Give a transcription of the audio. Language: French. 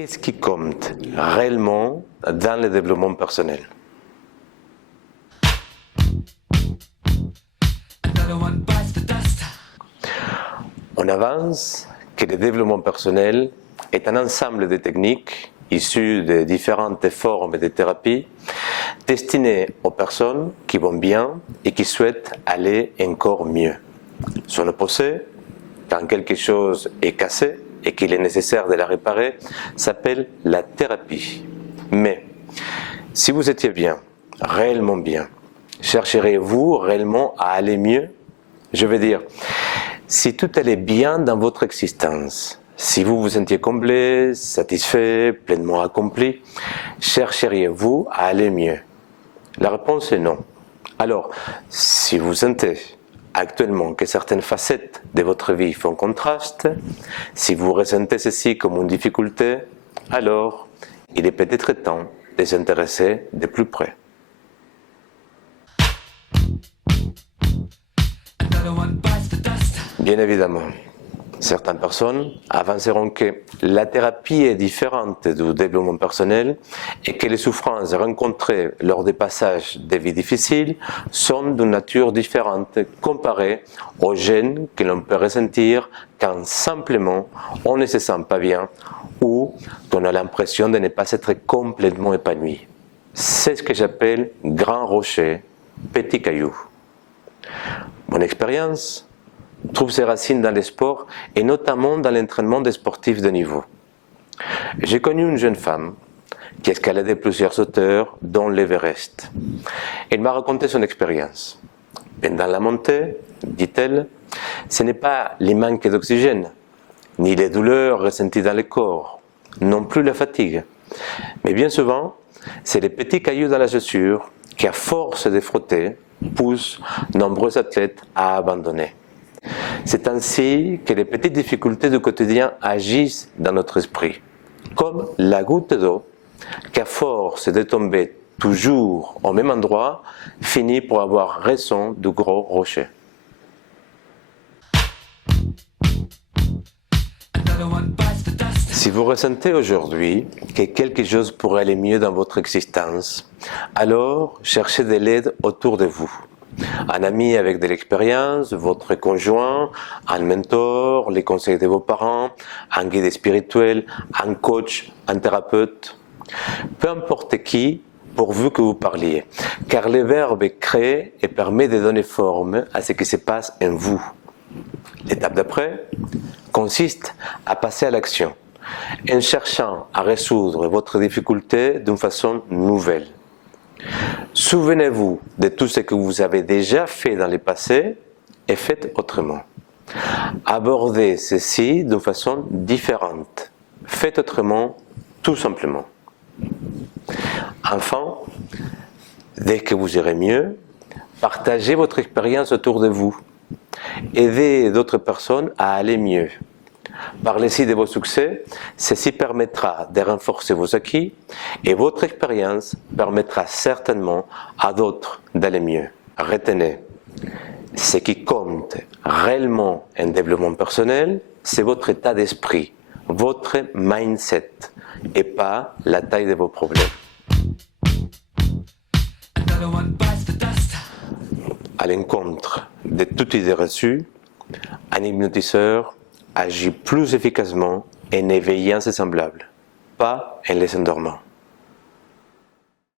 Qu'est-ce qui compte réellement dans le développement personnel? On avance que le développement personnel est un ensemble de techniques issues de différentes formes de thérapie destinées aux personnes qui vont bien et qui souhaitent aller encore mieux. Son opposé, quand quelque chose est cassé et qu'il est nécessaire de la réparer, s'appelle la thérapie. Mais si vous étiez bien, réellement bien, chercherez-vous réellement à aller mieux? Je veux dire, si tout allait bien dans votre existence, si vous vous sentiez comblé, satisfait, pleinement accompli, chercheriez-vous à aller mieux? La réponse est non. Alors, si vous sentez actuellement que certaines facettes de votre vie font contraste, si vous ressentez ceci comme une difficulté, alors il est peut-être temps de s'intéresser de plus près. Bien évidemment, certaines personnes avanceront que la thérapie est différente du développement personnel et que les souffrances rencontrées lors des passages de vie difficiles sont d'une nature différente comparées aux gênes que l'on peut ressentir quand simplement on ne se sent pas bien ou qu'on a l'impression de ne pas être complètement épanoui. C'est ce que j'appelle grand rocher, petit caillou. Mon expérience trouve ses racines dans les sports et notamment dans l'entraînement des sportifs de niveau. J'ai connu une jeune femme qui escaladait plusieurs hauteurs, dont l'Everest. Elle m'a raconté son expérience. Pendant la montée, dit-elle, ce n'est pas les manques d'oxygène, ni les douleurs ressenties dans le corps, non plus la fatigue, mais bien souvent, c'est les petits cailloux dans la chaussure qui, à force de frotter, poussent nombreux athlètes à abandonner. C'est ainsi que les petites difficultés du quotidien agissent dans notre esprit, comme la goutte d'eau qui, à force de tomber toujours au même endroit, finit par avoir raison du gros rocher. Si vous ressentez aujourd'hui que quelque chose pourrait aller mieux dans votre existence, alors cherchez de l'aide autour de vous. Un ami avec de l'expérience, votre conjoint, un mentor, les conseils de vos parents, un guide spirituel, un coach, un thérapeute. Peu importe qui, pourvu que vous parliez, car le verbe crée et permet de donner forme à ce qui se passe en vous. L'étape d'après consiste à passer à l'action, en cherchant à résoudre votre difficulté d'une façon nouvelle. Souvenez-vous de tout ce que vous avez déjà fait dans le passé et faites autrement. Abordez ceci d'une façon différente. Faites autrement, tout simplement. Enfin, dès que vous irez mieux, partagez votre expérience autour de vous. Aidez d'autres personnes à aller mieux. Parlez-y de vos succès, ceci permettra de renforcer vos acquis et votre expérience permettra certainement à d'autres d'aller mieux. Retenez, ce qui compte réellement en développement personnel, c'est votre état d'esprit, votre mindset et pas la taille de vos problèmes. À l'encontre de toute idée reçue, un hypnotiseur agit plus efficacement en éveillant ses semblables, pas en les endormant.